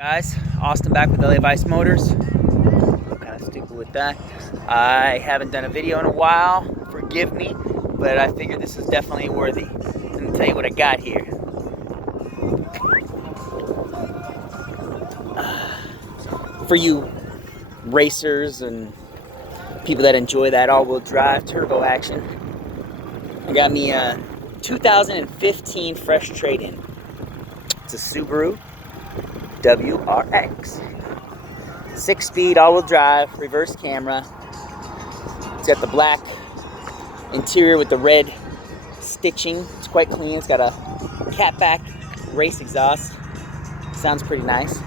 Guys, Austin back with LA Vice Motors. Kind of stupid with that. I haven't done a video in a while, forgive me, but I figured this is definitely worthy. Let me tell you what I got here. For you racers and people that enjoy that all-wheel drive turbo action, I got me a 2015 fresh trade-in. It's a Subaru WRX. 6-speed all-wheel drive, reverse camera. It's got the black interior with the red stitching. It's quite clean. It's got a catback race exhaust. Sounds pretty nice.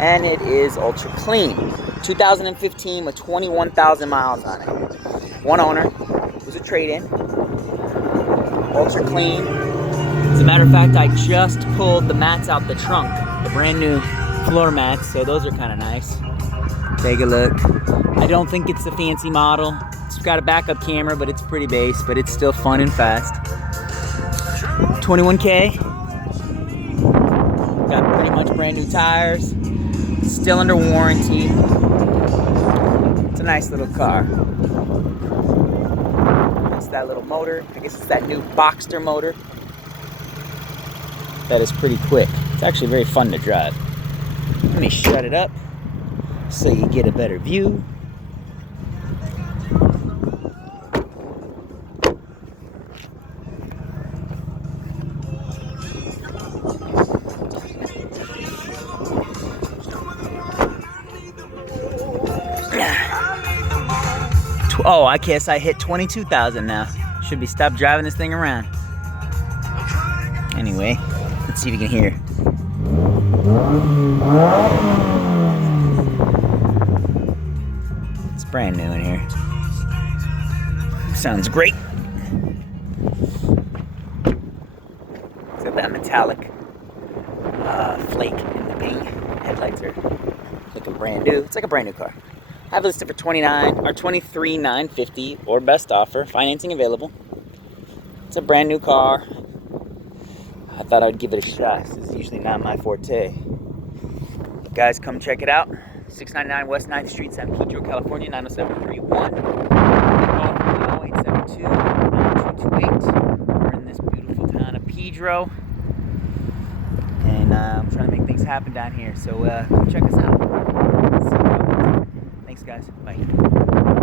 And it is ultra clean. 2015 with 21,000 miles on it. One owner. It was a trade-in. Ultra clean. As a matter of fact, I just pulled the mats out the trunk. The brand new floor mats, so those are kind of nice. Take a look. I don't think it's a fancy model. It's got a backup camera, but it's pretty base, but it's still fun and fast. 21K. Got pretty much brand new tires. Still under warranty. It's a nice little car. It's that little motor. I guess it's that new Boxster motor. That is pretty quick. It's actually very fun to drive. Let me shut it up so you get a better view. Oh, I guess I hit 22,000 now. Should be stopped driving this thing around. Anyway, let's see if you can hear. It's brand new in here. Sounds great. It's got that metallic flake in the paint. Headlights are looking brand new. It's like a brand new car. I have it listed for $23,950 or best offer. Financing available. It's a brand new car. I thought I'd give it a shot. This is usually not my forte. Guys, come check it out. 699 West 9th Street, San Pedro, California, 90731. Call 30872-9228. We're in this beautiful town of Pedro. And I'm trying to make things happen down here. So come check us out. Thanks, guys. Bye.